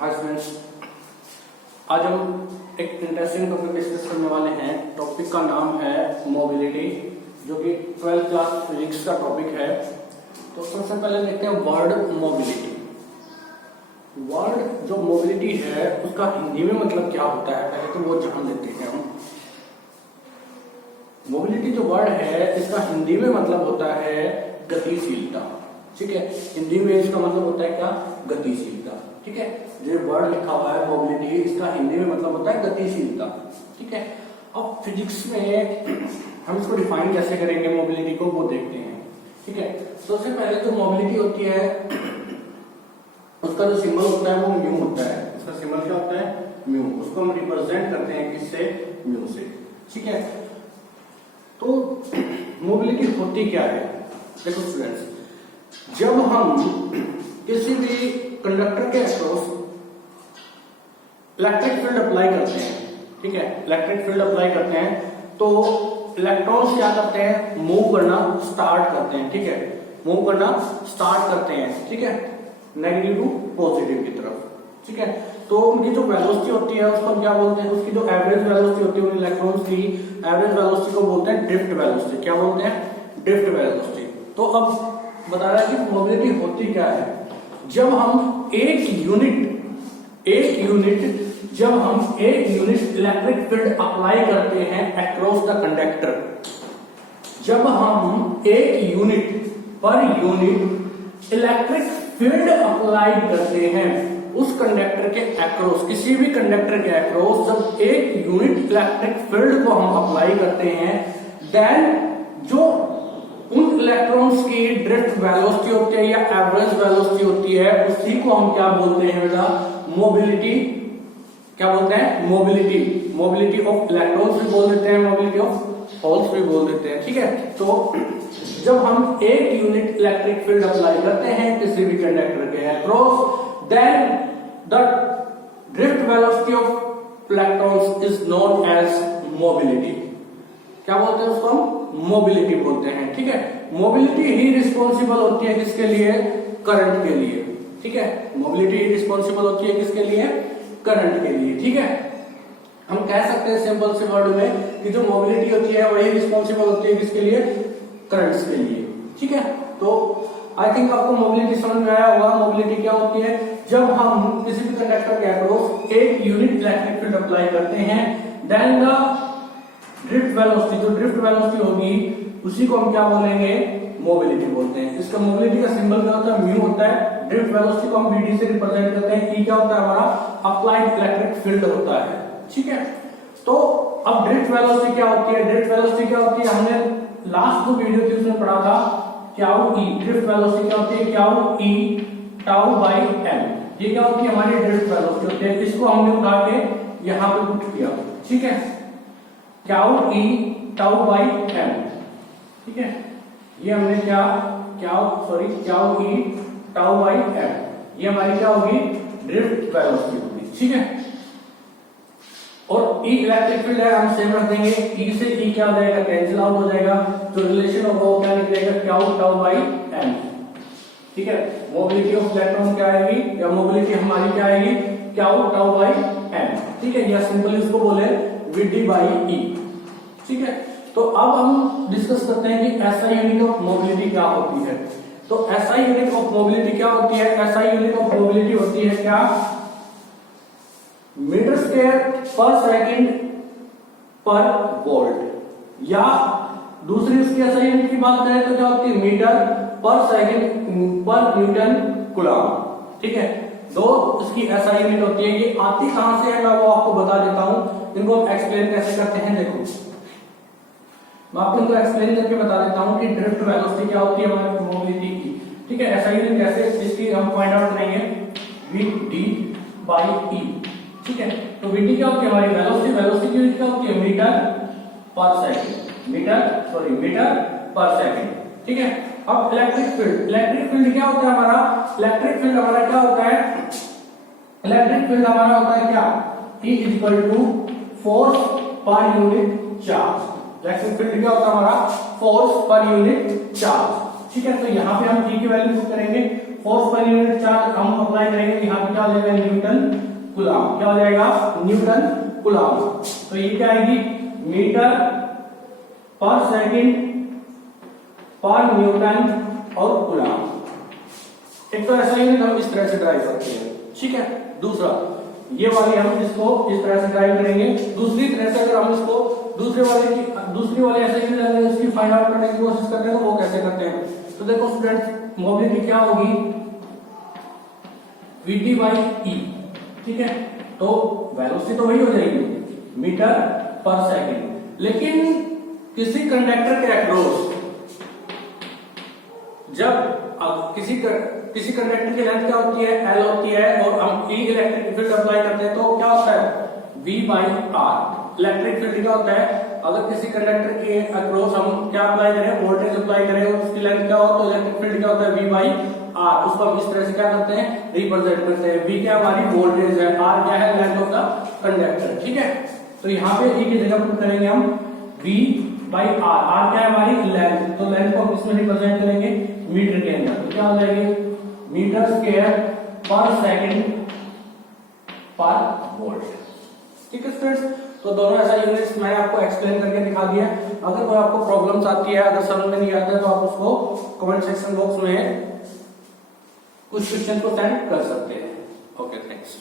Hi students, आज हम एक इंटरेस्टिंग टॉपिक डिस्कस करने वाले हैं। टॉपिक का नाम है मोबिलिटी, जो कि 12th क्लास फिजिक्स का टॉपिक है। तो सबसे पहले देखते हैं वर्ड मोबिलिटी। वर्ड जो मोबिलिटी है उसका हिंदी में मतलब क्या होता है, पहले तो वो जान लेते हैं हम। मोबिलिटी जो वर्ड है इसका हिंदी में मतलब होता है गतिशीलता। ठीक है, हिंदी में इसका मतलब होता है क्या? गतिशीलता। ठीक है, जो वर्ड लिखा हुआ है मोबिलिटी, इसका हिंदी में मतलब होता है गतिशीलता। ठीक है, अब फिजिक्स में हम इसको डिफाइन कैसे करेंगे मोबिलिटी को, वो देखते हैं। ठीक है, सबसे पहले जो मोबिलिटी होती है उसका जो सिंबल होता है वो म्यू होता है। उसका सिंबल क्या होता है? म्यू। उसको हम रिप्रेजेंट करते हैं किससे? म्यू से। ठीक है, तो मोबिलिटी होती क्या है? देखो स्टूडेंट्स, जब हम किसी भी कंडक्टर के अक्रॉस इलेक्ट्रिक फील्ड अप्लाई करते हैं, ठीक है, इलेक्ट्रिक फील्ड अप्लाई करते हैं तो इलेक्ट्रॉन्स क्या करते हैं? मूव करना स्टार्ट करते हैं। ठीक है, मूव करना स्टार्ट करते हैं। ठीक है, नेगेटिव टू पॉजिटिव की तरफ। ठीक है, तो उनकी जो वेलोसिटी होती है उसको हम क्या बोलते हैं? उसकी जो एवरेज वेलोसिटी होती है उन इलेक्ट्रॉन्स की एवरेज वेलोसिटी को बोलते हैं ड्रिफ्ट वेलोसिटी। क्या बोलते हैं? Drift velocity. तो अब बता रहा है कि मोबिलिटी होती क्या है। जब हम एक यूनिट इलेक्ट्रिक फील्ड अप्लाई करते हैं अक्रॉस द कंडक्टर, जब हम एक यूनिट इलेक्ट्रिक फील्ड अप्लाई करते हैं उस कंडक्टर के अक्रॉस, किसी भी कंडक्टर के अक्रॉस जब एक यूनिट इलेक्ट्रिक फील्ड को हम अप्लाई करते हैं, देन जो उन इलेक्ट्रॉन्स की ड्रिफ्ट वेलोसिटी होती है या एवरेज वेलोसिटी होती है, उसी को हम क्या बोलते हैं बेटा? मोबिलिटी। क्या बोलते हैं? मोबिलिटी ऑफ इलेक्ट्रॉन्स भी बोल देते हैं, मोबिलिटी ऑफ होल्स भी बोल देते हैं। ठीक है, तो जब हम एक यूनिट इलेक्ट्रिक फील्ड अप्लाई करते हैं किसी भी कंडक्टर के across, then the drift velocity of electrons is known as mobility. क्या बोलते हैं उसको? हम मोबिलिटी बोलते हैं। ठीक है, मोबिलिटी ही रिस्पॉन्सिबल होती है किसके लिए? करंट के लिए। ठीक है, मोबिलिटी ही रिस्पॉन्सिबल होती है किसके लिए? करंट के लिए। ठीक है, हम कह सकते हैं सिंपल से वर्ड में कि जो मोबिलिटी होती है वही रिस्पॉन्सिबल होती है किसके लिए? करंट्स के लिए। ठीक है, तो आई थिंक आपको मोबिलिटी समझ में आया होगा। मोबिलिटी क्या होती है? जब हम किसी भी कंडक्टर के अक्रॉस एक यूनिट इलेक्ट्रिक फील्ड अप्लाई करते हैं, देन द ड्रिफ्ट वेलोसिटी, जो ड्रिफ्ट वेलोसिटी होगी उसी को हम क्या बोलेंगे? मोबिलिटी बोलते हैं। इसका मोबिलिटी का सिंबल क्या होता है? म्यू होता है। ड्रिफ्ट वेलोसिटी को हम वीडी से रिप्रेजेंट करते हैं। ई क्या होता है? हमारा अप्लाइड इलेक्ट्रिक फील्ड होता है। ठीक है, तो अब ड्रिफ्ट वेलोसिटी क्या होती है? ड्रिफ्ट वेलोसिटी क्या होती है? हमने लास्ट जो वीडियो थी उसमें पढ़ा था क्याउ ई। ड्रिफ्ट वेलोसिटी क्या होती है? क्याउ ई टाउ बाई एम। ये क्या होती है? हमारी ड्रिफ्ट वेलोसिटी होती है। इसको हमने उठा के यहां पे पुट किया। ठीक है, क्याउ ई टाउ बाई एम। ठीक है, ये हमने क्या क्याउ ई टाउ बाई एम, ये हमारी क्या होगी? ड्रिफ्ट वेलोसिटी होगी। ठीक है, और ई इलेक्ट्रिक फील्ड है, हम सेम रख देंगे। ई से ई क्या हो जाएगा? कैंसिल आउट हो जाएगा। जो रिलेशन होगा वो क्या निकलेगा? क्याउ टाउ बाई एम। ठीक है, मोबिलिटी ऑफ इलेक्ट्रॉन क्या आएगी, या मोबिलिटी हमारी क्या आएगी? क्याउ टाउ बाई एम। ठीक है, या सिंपली इसको बोले वीडी बाई ई। ठीक है, तो अब हम डिस्कस करते हैं कि एसआई यूनिट ऑफ मोबिलिटी क्या होती है। तो एसआई यूनिट ऑफ मोबिलिटी क्या होती है? एसआई यूनिट ऑफ मोबिलिटी होती है क्या? मीटर स्क्वायर पर सेकंड पर वोल्ट, या दूसरी उसकी एसआई यूनिट की बात करें तो क्या होती है? मीटर पर सेकंड पर न्यूटन कूलम। ठीक है, दो इसकी एसआई यूनिट होती है। ये आती कहां से है मैं वो आपको बता देता हूं। इनको हम एक्सप्लेन कैसे करते हैं, देखो मैं आपको इनको एक्सप्लेन करके बता देता हूं कि ड्रिफ्ट वेलोसिटी क्या होती है हमारी मोबिलिटी की। ठीक है, एसआई यूनिट कैसे, इसकी हम फाइंड आउट करेंगे वीडी बाई ई। ठीक है, तो वीडी क्या होती है? हमारी वेलोसिटी। वेलोसिटी यूनिट क्या होती है? मीटर पर सेकंड। मीटर पर सेकंड। ठीक है, अब इलेक्ट्रिक फील्ड क्या होता है हमारा? इलेक्ट्रिक फील्ड हमारा क्या होता है? इलेक्ट्रिक फील्ड हमारा होता है क्या? E equal to force per unit charge. Electric field क्या होता है हमारा? Force per unit charge. ठीक है, तो यहाँ पे हम E की वैल्यू पुट करेंगे फोर्स पर यूनिट चार्ज हम अप्लाई करेंगे, यहाँ पे क्या हो जाएगा, न्यूटन कूलम। क्या हो जाएगा, न्यूटन कूलम। तो ये क्या आएगी, मीटर पर सेकंड पर न्यूटन और कूलम। एक तो ऐसा यूनिट हम इस तरह से ड्राइव करते हैं, ठीक है। दूसरा ये वाली हम इसको इस तरह से ड्राइव करेंगे। दूसरी तरह से अगर हम इसको दूसरी वाली ऐसे ही इसकी फाइंड आउट करने की कोशिश करते हैं तो वो कैसे करते हैं। तो देखो स्टूडेंट्स, मोबिलिटी क्या होगी, Vt बाई ई, ठीक है। तो वेलोसिटी तो वही हो जाएगी मीटर पर सेकंड, लेकिन किसी कंडक्टर के अक्रॉस जब किसी कंडक्टर की लेंथ क्या होती है, L होती है, और हम ई इलेक्ट्रिक फील्ड अप्लाई करते हैं तो क्या होता है, V by R. Electric field क्या होता है, अगर किसी कंडक्टर के अक्रॉस हम क्या अप्लाई करें, वोल्टेज अप्लाई करें और उसकी लेंथ क्या हो, तो इलेक्ट्रिक फील्ड क्या होता है, V बाई आर। उसको हम इस तरह से क्या करते हैं, रिप्रेजेंट करते हैं। V क्या हमारी वोल्टेज है, R क्या है, लेंथ ऑफ द कंडक्टर, ठीक है। तो यहाँ पे E की जगह पुट करेंगे हम V बाई आर। आर क्या है हमारी लेंथ, तो लेंथ को हम इसमें रिप्रेजेंट करेंगे मीटर के अंदर। तो क्या हो जाएगी, मीटर स्क्वायर पर सेकंड पर वोल्ट, ठीक है स्टूडेंट्स। तो दोनों ऐसा यूनिट्स मैंने आपको एक्सप्लेन करके दिखा दिया। अगर कोई आपको प्रॉब्लम्स आती है, अगर समझ में नहीं आता है, तो आप उसको कमेंट सेक्शन बॉक्स में कुछ क्वेश्चन को सेंड कर सकते हैं। Okay, thanks.